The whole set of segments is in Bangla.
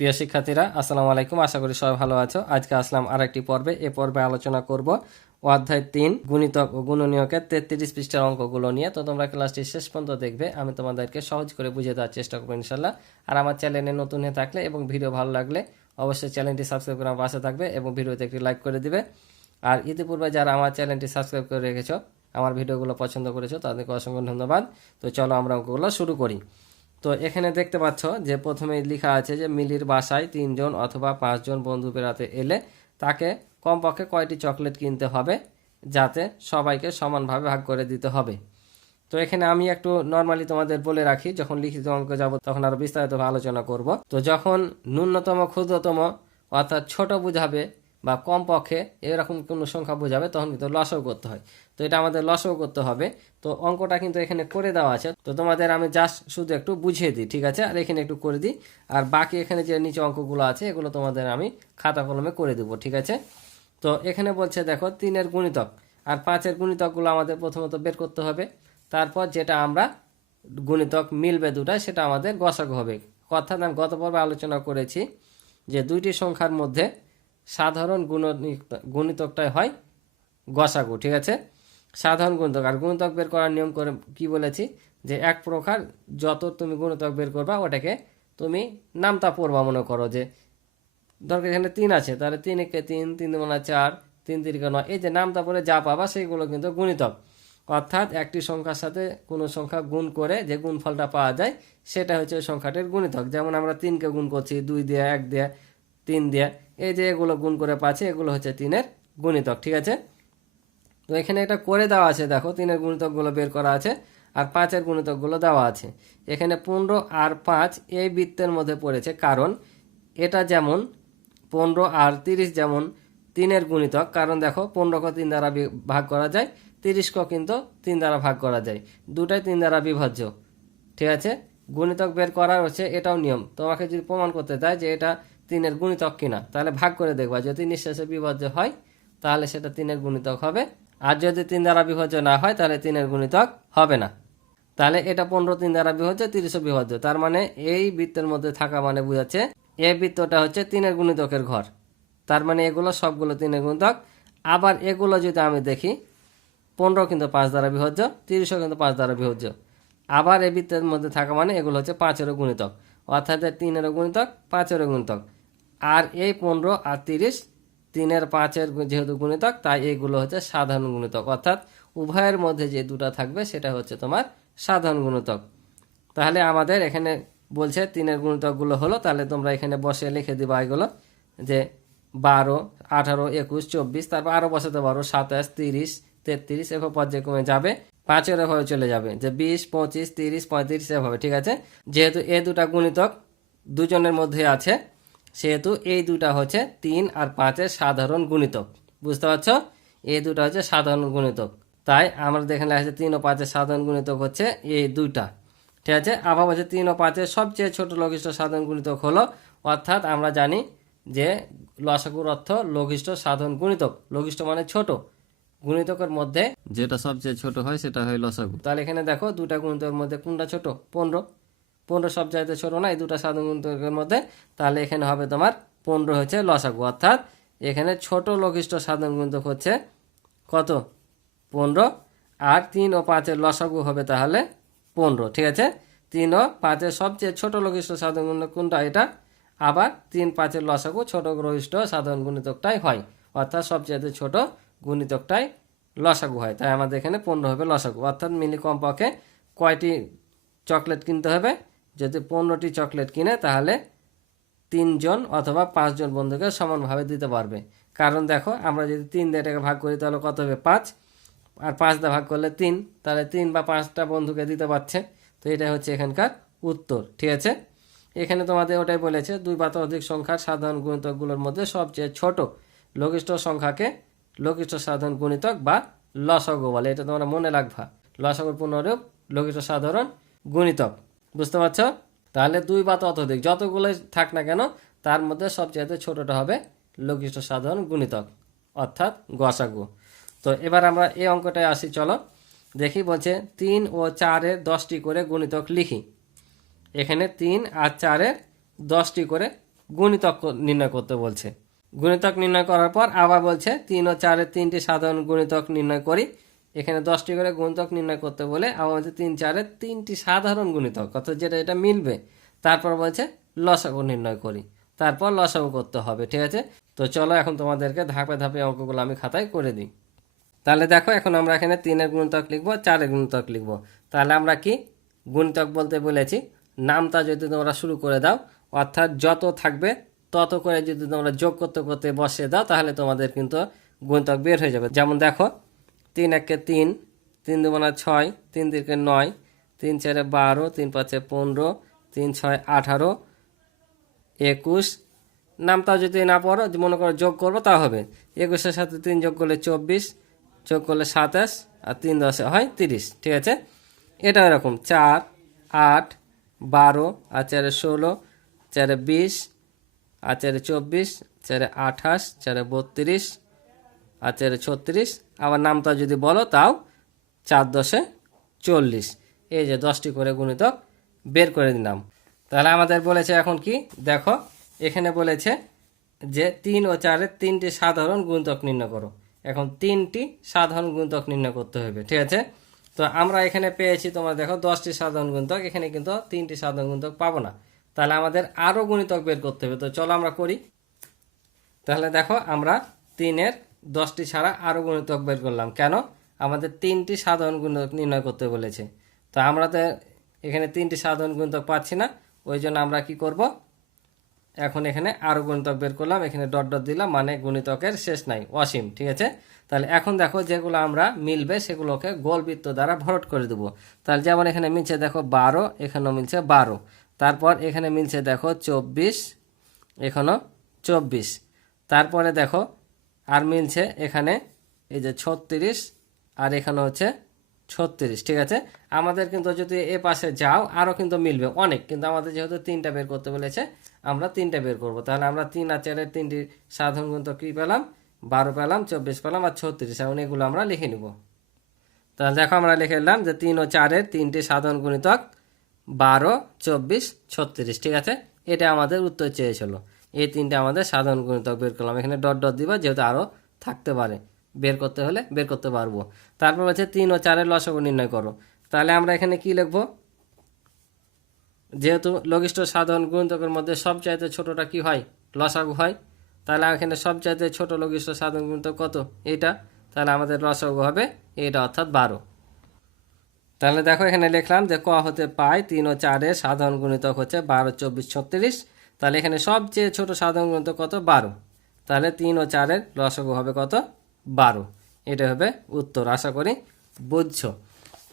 প্রিয় শিক্ষার্থীরা, আসসালামু আলাইকুম। আশা করি সবাই ভালো আছো। আজকে আসলাম আরেকটি পর্বে। এ পর্বে আলোচনা করব অধ্যায় ৩ গুণিতক ও গুণনীয়কের 33 পৃষ্ঠার অঙ্কগুলো নিয়ে। তো তোমরা ক্লাসটি শেষ পর্যন্ত দেখবে, আমি তোমাদেরকে সহজ করে বুঝিয়ে দেওয়ার চেষ্টা করবো ইনশাল্লাহ। আর আমার চ্যানেলে নতুন হয়ে থাকলে এবং ভিডিও ভালো লাগলে অবশ্যই চ্যানেলটি সাবস্ক্রাইব করে আমার পাশে থাকবে এবং ভিডিওতে একটি লাইক করে দিবে। আর ইতিপূর্বে যারা আমার চ্যানেলটি সাবস্ক্রাইব করে রেখেছো, আমার ভিডিওগুলো পছন্দ করেছো, তাদেরকে অসংখ্য ধন্যবাদ। তো চলো আমরা অঙ্কগুলো শুরু করি। তো এখানে দেখতে পাচ্ছ যে প্রথমেই লেখা আছে যে মিলির বাসায় ৩ জন অথবা ৫ জন বন্ধু বেড়াতে এলে তাকে কমপক্ষে কয়টি চকলেট কিনতে হবে যাতে সবাইকে সমানভাবে ভাগ করে দিতে হবে। তো এখানে আমি একটু নর্মালি তোমাদের বলে রাখি, যখন লিখিত অঙ্ক যাব তখন আরো বিস্তারিতভাবে আলোচনা করব। তো যখন ন্যূনতম ক্ষুদ্রতম অর্থাৎ ছোট বুঝাবে বা কমপক্ষে এরকম কোনো সংখ্যা বোঝাবে তখন কিন্তু লসাগু করতে হয়। তো এটা আমাদের লসাগু করতে হবে। তো অঙ্কটা কিন্তু এখানে করে দেওয়া আছে, তো তোমাদের আমি জাস্ট শুধু একটু বুঝিয়ে দিই, ঠিক আছে? আর এখানে একটু করে দিই, আর বাকি এখানে যে নিচে অঙ্কগুলো আছে এগুলো তোমাদের আমি খাতা কলমে করে দেবো, ঠিক আছে? তো এখানে বলছে দেখো ৩-এর গুণিতক আর ৫-এর গুণিতকগুলো আমাদের প্রথমত বের করতে হবে। তারপর যেটা আমরা গুণিতক মিলবে দুটায় সেটা আমাদের গসাগু হবে। অর্থাৎ আমি গত পর্বে আলোচনা করেছি যে দুইটি সংখ্যার মধ্যে সাধারণ গুণিতকটাই হয় গসাগু, ঠিক আছে? সাধারণ গুণিতক আর গুণিতক বের করার নিয়ম করে কি বলেছি যে এক প্রকার যত তুমি গুণিতক বের করবা ওটাকে তুমি নামতা পড়বা। মনে করো যে দরকার এখানে ৩ আছে, তাহলে ৩ একে ৩, ৩ দুগুণে ৪, ৩ তিরিকে ৯, এই যে নামতা পড়ে যা পাবা সেইগুলো কিন্তু গুণিতক। অর্থাৎ একটি সংখ্যার সাথে কোনো সংখ্যা গুণ করে যে গুণফলটা পাওয়া যায় সেটা হচ্ছে ওই সংখ্যাটির গুণিতক। যেমন আমরা ৩কে গুণ করছি ২ দিয়ে, ১ দিয়ে, ৩ দিয়ে, এই যে এগুলো গুণ করে পাচ্ছি এগুলো হচ্ছে ৩-এর গুণিতক, ঠিক আছে? তো এখানে এটা করে দেওয়া আছে, দেখো ৩-এর গুণিতকগুলো বের করা আছে আর ৫-এর গুণিতকগুলো দেওয়া আছে। এখানে ১৫ আর ৫ এই বৃত্তের মধ্যে পড়েছে, কারণ এটা যেমন ১৫ আর ৩০ যেমন ৩-এর গুণিতক, কারণ দেখো ১৫কে ৩ দ্বারা ভাগ করা যায়, ৩০কে কিন্তু ৩ দ্বারা ভাগ করা যায়, দুটাই ৩ দ্বারা বিভাজ্য, ঠিক আছে? গুণিতক বের করার হচ্ছে এটাও নিয়ম। তোমাকে যদি প্রমাণ করতে দেয় যে এটা ৩-এর গুণিতক কিনা, তাহলে ভাগ করে দেখবা, যদি নিঃশেষে বিভাজ্য হয় তাহলে সেটা 3-এর গুণিতক হবে, আর যদি ৩ দ্বারা বিভাজ্য না হয় তাহলে 3-এর গুণিতক হবে না। তাহলে এটা ১৫ ৩ দ্বারা বিভাজ্য, ৩০ও বিভাজ্য, তার মানে এই বৃত্তের মধ্যে থাকা মানে বোঝাচ্ছে এই বৃত্তটা হচ্ছে 3-এর গুণিতকের ঘর। তার মানে এগুলো সবগুলো 3-এর গুণিতক। আবার এগুলো যদি আমি দেখি ১৫ কিন্তু ৫ দ্বারা বিভাজ্য, ৩০ও কিন্তু ৫ দ্বারা বিভাজ্য। আবার এই বৃত্তের মধ্যে থাকা মানে এগুলো হচ্ছে 5-এরও গুণিতক, অর্থাৎ 3-এরও গুণিতক, 5-এরও গুণিতক। আর এই ১৫ আর ৩০ ৩-এর ৫-এর যেহেতু গুণিতক, তাই এইগুলো হচ্ছে সাধারণ গুণিতক, অর্থাৎ উভয়ের মধ্যে যে দুটা থাকবে সেটা হচ্ছে তোমার সাধারণ গুণিতক। তাহলে আমাদের এখানে বলছে 3-এর গুণিতকগুলো হলো, তাহলে তোমরা এখানে বসে লিখে দিবা এগুলো, যে ১২, ১৮, ২১, ২৪, তারপর আরও বসাতে পারো ২৭, ৩০, ৩৩, এভাবে পর্যায়ক্রমে যাবে, ৫-এর এভাবে চলে যাবে যে ২০, ২৫, ৩০, ৩৫ এভাবে, ঠিক আছে? যেহেতু এই দুটা গুণিতক দুজনের মধ্যে আছে সেহেতু এই দুটা হচ্ছে ৩ আর ৫-এর সাধারণ গুণিতক। বুঝতে পারছো? এই দুটা হচ্ছে সাধারণ গুণিতক, তাই আমরা দেখেন আছে ৩ ও ৫-এর সাধারণ গুণিতক হচ্ছে এই দুইটা, ঠিক আছে? আবার বলছে ৩ ও ৫-এর সবচেয়ে ছোট লঘিষ্ঠ সাধারণ গুণিতক হলো, অর্থাৎ আমরা জানি যে লসাগুর অর্থ লঘিষ্ঠ সাধারণ গুণিতক। লঘিষ্ঠ মানে ছোট, গুণিতকের মধ্যে যেটা সবচেয়ে ছোট হয় সেটা হয় লসাগু। তাহলে এখানে দেখো দুটা গুণিতকের মধ্যে কোনটা ছোট? ১৫। ১৫ সব চাইতে ছোট না এই দুটা সাধারণ গুণিতকের মধ্যে, তাহলে এখানে হবে তোমার ১৫ হচ্ছে লসাগু। অর্থাৎ এখানে ছোট লঘিষ্ঠ সাধারণ গুণিতক হচ্ছে কত? ১৫। আর ৩ ও ৫-এর লসাগু হবে তাহলে ১৫, ঠিক আছে? ৩ ও ৫-এর সবচেয়ে ছোট লঘিষ্ঠ সাধারণ গুণিতক কোনটা? এটা। আবার ৩, 5-এর লসাগু ছোট লঘিষ্ঠ সাধারণ গুণিতকটাই হয়, অর্থাৎ সবচেয়ে ছোট গুণিতকটাই লসাগু হয়, তাই আমাদের এখানে ১৫ হবে লসাগু। অর্থাৎ মিলি কমপক্ষে কয়টি চকলেট কিনতে হবে? যদি ১৫টি চকলেট কিনে তাহলে ৩ জন অথবা ৫ জন বন্ধুকে সমানভাবে দিতে পারবে। কারণ দেখো আমরা যদি ৩ দিয়ে এটাকে ভাগ করি তাহলে কত হবে? ৫, আর ৫ দিয়ে ভাগ করলে ৩, তাহলে ৩ বা ৫টা বন্ধুকে দিতে পারছে। তো এটাই হচ্ছে এখানকার উত্তর, ঠিক আছে? এখানে তোমাদের ওটাই বলেছে ২ বা ততোধিক সংখ্যার সাধারণ গুণিতকগুলোর মধ্যে সবচেয়ে ছোট লঘিষ্ঠ সংখ্যাকে লঘিষ্ঠ সাধারণ গুণিতক বা লসাগু বলে। এটা তোমরা মনে রাখবা, লসাগুর পূর্ণরূপ লঘিষ্ঠ সাধারণ গুণিতক। বুঝতে পারছো? তাহলে ২ বা ততোধিক যতগুলো থাক না কেন তার মধ্যে সবচেয়ে ছোটটা হবে লঘিষ্ঠ সাধারণ গুণিতক, অর্থাৎ গসাগু। তো এবার আমরা এই অঙ্কটায় আসি, চলো দেখি। বলছে ৩ ও ৪-এর 10টি করে গুণিতক লিখি। এখানে ৩ আর ৪-এর 10টি করে গুণিতক নির্ণয় করতে বলছে। গুণিতক নির্ণয় করার পর আবার বলছে 3 ও 4 এর 3টি সাধারণ গুণিতক নির্ণয় করি। এখানে 10টি করে গুণিতক নির্ণয় করতে বলে আমার বলছে 3 4 এর 3টি সাধারণ গুণিতক, অর্থাৎ যেটা এটা মিলবে। তারপর বলছে লসাগু নির্ণয় করি, তারপর লসাগু করতে হবে। ঠিক আছে, তো চলো এখন তোমাদেরকে ধাপে ধাপে অঙ্কগুলো আমি খাতায় করে দিই। তাহলে দেখো এখন আমরা এখানে 3-এর গুণিতক লিখবো, 4-এর গুণিতক লিখবো। তাহলে আমরা কি গুণিতক বলতে বলেছি, নামটা যদি তোমরা শুরু করে দাও, অর্থাৎ যত থাকবে তত করে যদি তোমরা যোগ করতে করতে বসিয়ে দাও, তাহলে তোমাদের কিন্তু গুণিতক বের হয়ে যাবে। যেমন দেখো 3 1 3, 3 2 6, 3 3 9, 3 4 12, 3 5 15, 3 6 18, 21। নামটাও যদি না পড়ো, মনে করো যোগ করবো, তা হবে 21-এর সাথে 3 যোগ করলে 24, যোগ করলে 27, আর 3 10 হয় 30। ঠিক আছে, এটা এরকম 4 8 12, আর 4 16, 4 20, আর 4 24, 4 28, 4 32, আর 4 36। আবার নামটা যদি বলো তাও 4 10 40। এই যে 10টি করে গুণিতক বের করে দিলাম। তাহলে আমাদের বলেছে এখন কি দেখো, এখানে বলেছে যে 3 ও 4 এর 3টি সাধারণ গুণিতক নির্ণয় করো। এখন 3টি সাধারণ গুণিতক নির্ণয় করতে হবে। ঠিক আছে, তো আমরা এখানে পেয়েছি, তোমরা দেখো 10টি সাধারণ গুণিতক, এখানে কিন্তু 3টি সাধারণ গুণিতক পাবো না। তাহলে আমাদের আরও গুণিতক বের করতে হবে। তো চলো আমরা করি। তাহলে দেখো আমরা 3-এর 10টি ছাড়া আরও গুণিতক বের করলাম। কেন? আমাদের 3টি সাধারণ গুণিতক নির্ণয় করতে বলেছে। তো আমরা তো এখানে 3টি সাধারণ গুণিতক পাচ্ছি না, ওই জন্য আমরা কি করব, এখন এখানে আরও গুণিতক বের করলাম, এখানে ডট ডট দিলাম, মানে গুণিতকের শেষ নাই, অসীম। ঠিক আছে, তাহলে এখন দেখো যেগুলো আমরা মিলবে সেগুলোকে গোল বৃত্ত দ্বারা ভরট করে দেবো। তাহলে যেমন এখানে মিলছে দেখো 12, এখানেও মিলছে 12, তারপর এখানে মিলছে দেখো 24, এখানেও 24, তারপরে দেখো আর মিলছে এখানে এই যে 36, আর এখানে হচ্ছে 36। ঠিক আছে, আমাদের কিন্তু যদি এ পাশে যাও আরও কিন্তু মিলবে অনেক, কিন্তু আমাদের যেহেতু 3টা বের করতে বলেছে আমরা 3টা বের করব। তাহলে আমরা 3 আর 4-এর 3টি সাধারণ গুণিতক কী পেলাম, 12 পেলাম, 24 পেলাম, আর 36। এখন এগুলো আমরা লিখে নিব। তাহলে দেখো আমরা লিখে নিলাম যে 3 ও 4-এর 3টি সাধারণ গুণিতক 12, 24, 36। ঠিক আছে, এটা আমাদের উত্তর চেয়েছিল। এই 3টে আমাদের সাধারণ গুণিতক বের করলাম। এখানে ডট ডট দিবা, যেহেতু আরও থাকতে পারে, বের করতে হলে বের করতে পারবো। তারপর হচ্ছে 3 ও 4-এর লসাগু নির্ণয় করো। তাহলে আমরা এখানে কি লিখব, যেহেতু লঘিষ্ঠ সাধারণ গুণিতকের মধ্যে সবচাইতে ছোটটা কি হয়, লসাগু হয়। তাহলে এখানে সবচাইতে ছোট লঘিষ্ঠ সাধারণ গুণিতক কত, এইটা। তাহলে আমাদের লসাগু হবে এইটা, অর্থাৎ 12। তাহলে দেখো এখানে লিখলাম যে ক হতে পাই 3 ও 4-এর সাধারণ গুণিতক হচ্ছে 12, 24, 36। তাহলে এখানে সবচেয়ে ছোট সাধারণ গুণিতক কত, 12। তাহলে 3 ও 4-এর লসাগু হবে কত, 12। এটা হবে উত্তর। আশা করি বুঝছো।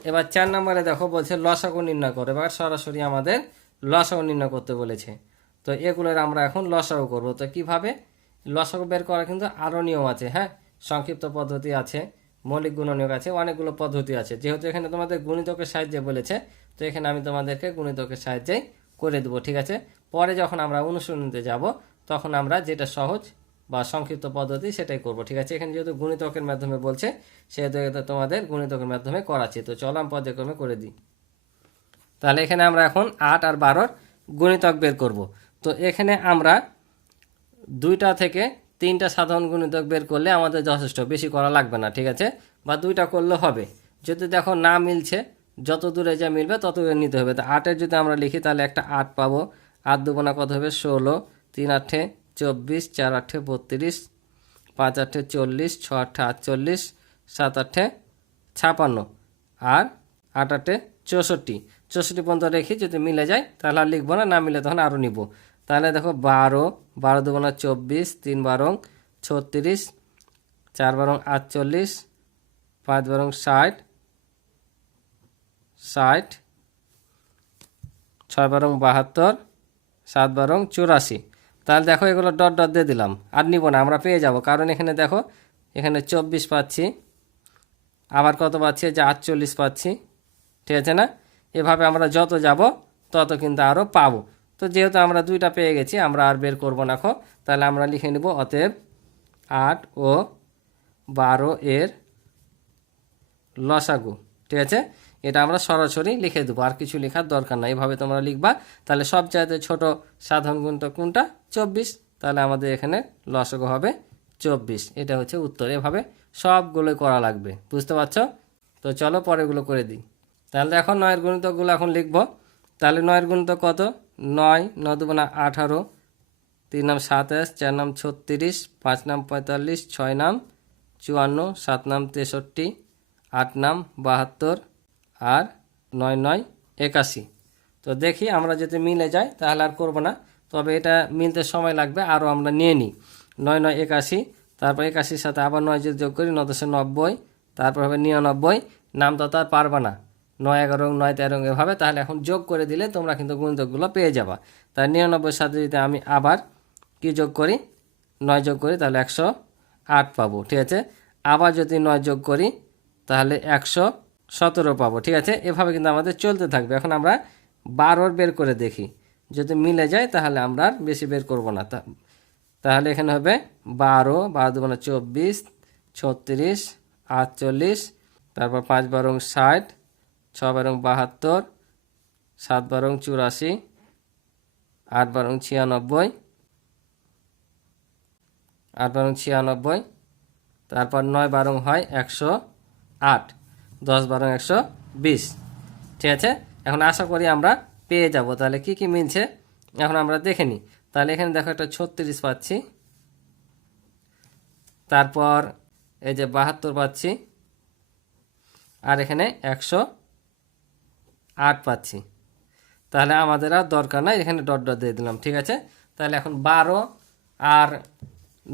এবার 4 নম্বরে দেখো বলছে লসাগু নির্ণয় করো। এবার সরাসরি আমাদের লসাগু নির্ণয় করতে বলেছে। তো এগুলোর আমরা এখন লসাগু করব। তো কিভাবে লসাগু বের করা, কিন্তু আরও নিয়ম আছে। হ্যাঁ, সংক্ষিপ্ত পদ্ধতি আছে, মৌলিক গুণনীয়ক আছে, অনেকগুলো পদ্ধতি আছে। যেহেতু এখানে তোমাদের গুণিতকের সাহায্যে বলেছে, তো এখানে আমি তোমাদেরকে গুণিতকের সাহায্যেই করে দেবো। ঠিক আছে, পরে যখন আমরা অনুশীলনীতে যাব তখন আমরা যেটা সহজ বা সংক্ষিপ্ত পদ্ধতি সেটাই করব। ঠিক আছে, এখানে যেহেতু গুণিতকের মাধ্যমে বলছে সেহেতু তোমাদের গুণিতকের মাধ্যমে করাচ্ছি। তো চলো আমি পর্যায়ক্রমে করে দিই। তাহলে এখানে আমরা এখন 8 আর 12-র গুণিতক বের করব। তো এখানে আমরা 2টা থেকে 3টা সাধারণ গুণিতক বের করলে আমাদের যথেষ্ট, বেশি করা লাগবে না। ঠিক আছে, বা 2টা করলে হবে। যদি দেখো না মিলছে, যত দূরে যা মিলবে তত দূরে নিতে হবে। তো 8-এর যদি আমরা লিখি তাহলে একটা 8 পাবো। 8 দুগুণা কত হবে, 16, 3 8 24, 4 8 32, 5 8 40, 6 8 48, 7 8 56, আর 8 8 64। 64 পর্যন্ত রেখে যদি মিলে যায় তাহলে আর লিখবো না, না মিলে তখন আরও নিব। তাহলে দেখো 12, 12 দুগুণা 24, 3 12 36, 4 12 48, 5 12 60, 60, 6 12 72, 7 12 84। তাহলে দেখো এগুলো ডট ডট দিয়ে দিলাম, আর নিব না, আমরা পেয়ে যাব। কারণ এখানে দেখো এখানে 24 পাচ্ছি, আবার কত পাচ্ছি, যে 48 পাচ্ছি। ঠিক আছে না, এভাবে আমরা যত যাব তত কিন্তু আরও পাবো। তো যেহেতু আমরা 2টা পেয়ে গেছি, আমরা আর বের করবো না। তাহলে আমরা লিখে নেব অতএব 8 ও 12 এর লসাগু। ঠিক আছে, এটা আমরা সরাসরি লিখে দেবো, আর কিছু লেখার দরকার নাই। এভাবে তোমরা লিখবা। তাহলে সবচাইতে ছোট সাধারণ গুণিতক কোনটা? 24। তাহলে আমাদের এখানে লসাগু হবে 24। এটা হচ্ছে উত্তর। এভাবে সবগুলো করা লাগবে, বুঝতে পারছো? তো চলো পরেরগুলো করে দিই। তাহলে দেখো 9-এর গুণিতকগুলো এখন লিখবো। তাহলে 9-এর গুণিতক কত? 9, 9 দুগুণে 18, 3 নাম 27, 4 নাম 36, 5 নাম 45, 6 নাম 54, 7 নাম 63, 8 নাম 72 আর 9 9 81। তো দেখি আমরা যদি মিলে যাই তাহলে আর করব না, তবে এটা মিলতে সময় লাগবে, আরও আমরা নিয়ে নিই। 9 9 81, তারপর 81-র সাথে আবার 9 যদি যোগ করি 9 10 90, তারপর হবে 99। নাম তো আর পারবা না, 9 11 9 13 এভাবে। তাহলে এখন যোগ করে দিলে তোমরা কিন্তু গুণিতকগুলো পেয়ে যাবা। তাই 99-এর সাথে যদি আমি আবার কি যোগ করি, 9 যোগ করি, তাহলে 108 পাবো, ঠিক আছে। আবার যদি 9 যোগ করি তাহলে 117 পাবো, ঠিক আছে। এভাবে কিন্তু আমাদের চলতে থাকবে। এখন আমরা 12 বের করে দেখি, যদি মিলে যায় তাহলে আমরা আর বেশি বের করব না। তাহলে এখানে হবে 12, 12 দুগুণে 24, 36, 48, তারপর 5 12 60, 6 12 72, 7 12 84, 8 12 96, 8 12 96, তারপর 9 12 হয় 108, 10 12 120, ঠিক আছে। এখন আশা করি আমরা পেয়ে যাব। তাহলে কি কি মিলছে এখন আমরা দেখে নিই। তাহলে এখানে দেখো একটা 36 পাচ্ছি, তারপর এই যে 72 পাচ্ছি, আর এখানে 108 পাচ্ছি। তাহলে আমাদের আর দরকার নাই, এখানে ডট ডট দিয়ে দিলাম, ঠিক আছে। তাহলে এখন 12 আর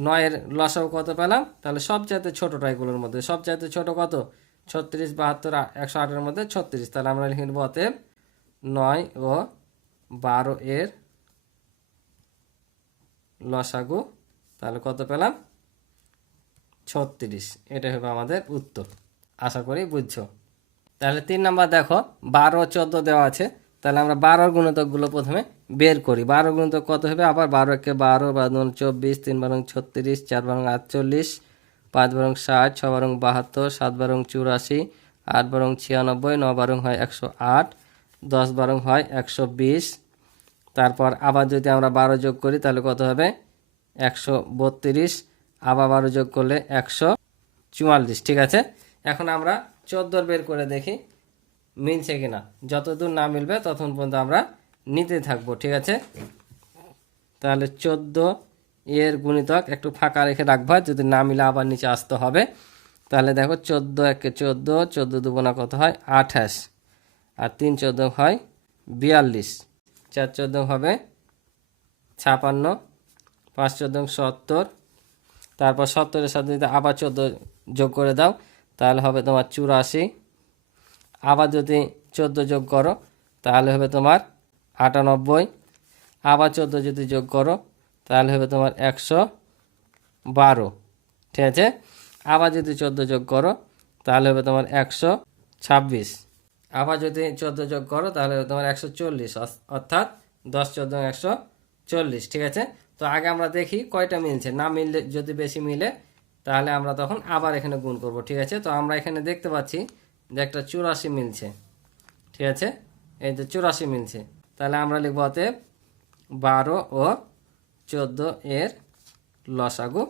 9-এর লসাগু কত পেলাম? তাহলে সবচাইতে ছোটোটা এগুলোর মধ্যে সবচাইতে ছোট কত? 36, 72, 108-এর মধ্যে 36। তাহলে আমরা লিখে নেব অতএব 9 ও 12 এর লসাগু। তাহলে কত পেলাম? 36। এটা হবে আমাদের উত্তর। আশা করি বুঝছো। তাহলে 3 নাম্বার দেখো 12 14 দেওয়া আছে। তাহলে আমরা 12-র গুণিতকগুলো প্রথমে বের করি। 12 গুণিতক কত হবে? আবার 12 একে 12, 12 24, 3 12 36, 4 12 48, 5 12 60, 6 12 72, 7 12 84, 8 12 96, 9 12 হয় 108, 10 12 হয় 120। তারপর আবার যদি আমরা 12 যোগ করি তাহলে কত হবে? 132। আবার 12 যোগ করলে 144, ঠিক আছে। এখন আমরা 14 বের করে দেখি মিলছে কিনা। যতদূর না মিলবে ততক্ষণ পর্যন্ত আমরা নিতে থাকবো, ঠিক আছে। তাহলে 14 এর গুণিতক একটু ফাঁকা রেখে রাখবা, যদি না মিলে আবার নিচে আসতে হবে। তাহলে দেখো 14 একে 14, 14 দুগুণা কত হয়? 28, আর 3 14 হয় 42, 4 14 হবে 56, 5 14 70, তারপর 70-এর সাথে যদি আবার 14 যোগ করে দাও তাহলে হবে তোমার 84। আবার যদি 14 যোগ করো তাহলে হবে তোমার 98। আবার 14 যদি যোগ করো তাহলে হবে তোমার 112, ঠিক আছে। আবার যদি 14 যোগ করো তাহলে হবে তোমার 126। আবার যদি 14 যোগ করো তাহলে হবে তোমার 140, অর্থাৎ 10 14 140, ঠিক আছে। তো আগে আমরা দেখি কয়টা মিলছে। না মিললে, যদি বেশি মিলে তাহলে আমরা তখন আবার এখানে গুণ করব, ঠিক আছে। তো আমরা এখানে দেখতে পাচ্ছি যে একটা 84 মিলছে, ঠিক আছে। এই যে 84 মিলছে। তাহলে আমরা লিখব অতএব 12 ও 14 এর লসাগু।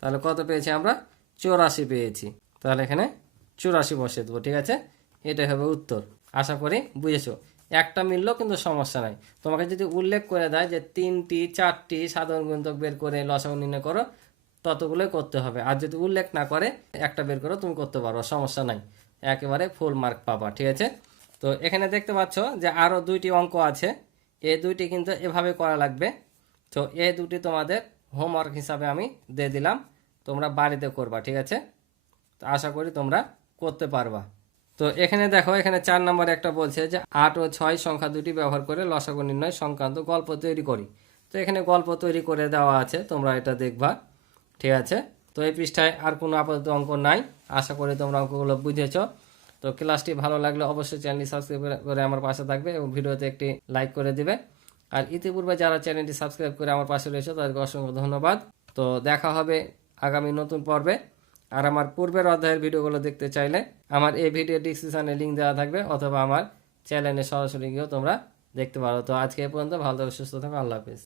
তাহলে কত পেয়েছি আমরা? 84 পেয়েছি। তাহলে এখানে 84 বসিয়ে দেবো, ঠিক আছে। এটাই হবে উত্তর। আশা করি বুঝেছো। একটা মিললেও কিন্তু সমস্যা নাই। তোমাকে যদি উল্লেখ করে দেয় যে 3টি 4টি সাধারণ গুণিতক বের করে লসাগু নির্ণয় করো, ততগুলোই করতে হবে। আর যদি উল্লেখ না করে একটা বের করো, তুমি করতে পারো, সমস্যা নাই, একেবারে ফুল মার্ক পাবা, ঠিক আছে। তো এখানে দেখতে পাচ্ছ যে আরও 2টি অঙ্ক আছে। এই 2টি কিন্তু এভাবে করা লাগবে। তো এই 2টি তোমাদের হোমওয়ার্ক হিসাবে আমি দিয়ে দিলাম, তোমরা বাড়িতে করবা, ঠিক আছে। তো আশা করি তোমরা করতে পারবা। তো এখানে দেখো, এখানে 4 নম্বরে একটা বলছে যে 8 ও 6 সংখ্যা দুটি ব্যবহার করে লসাগু নির্ণয় সংক্রান্ত গল্প তৈরি করি। তো এখানে গল্প তৈরি করে দেওয়া আছে, তোমরা এটা দেখবা, ঠিক আছে। তো এই পৃষ্ঠায় আর কোনো আপাতত অঙ্ক নাই। আশা করি তোমরা অঙ্কগুলো বুঝেছ। তো ক্লাসটি ভালো লাগলে অবশ্যই চ্যানেলটি সাবস্ক্রাইব করে আমার পাশে থাকবে এবং ভিডিওতে একটি লাইক করে দিবে। আর ইতিপূর্বে যারা চ্যানেলটি সাবস্ক্রাইব করে আমার পাশে রয়েছে তাদেরকে অসংখ্য ধন্যবাদ। তো দেখা হবে আগামী নতুন পর্বে। আর আমার পূর্বের অধ্যায়ের ভিডিওগুলো দেখতে চাইলে আমার এই ভিডিও ডিসক্রিপশনে লিঙ্ক দেওয়া থাকবে, অথবা আমার চ্যানেলে সরাসরি গিয়েও তোমরা দেখতে পারো। তো আজকে এই পর্যন্ত, ভালো থাকো, সুস্থ থাকো, আল্লাহ হাফিজ।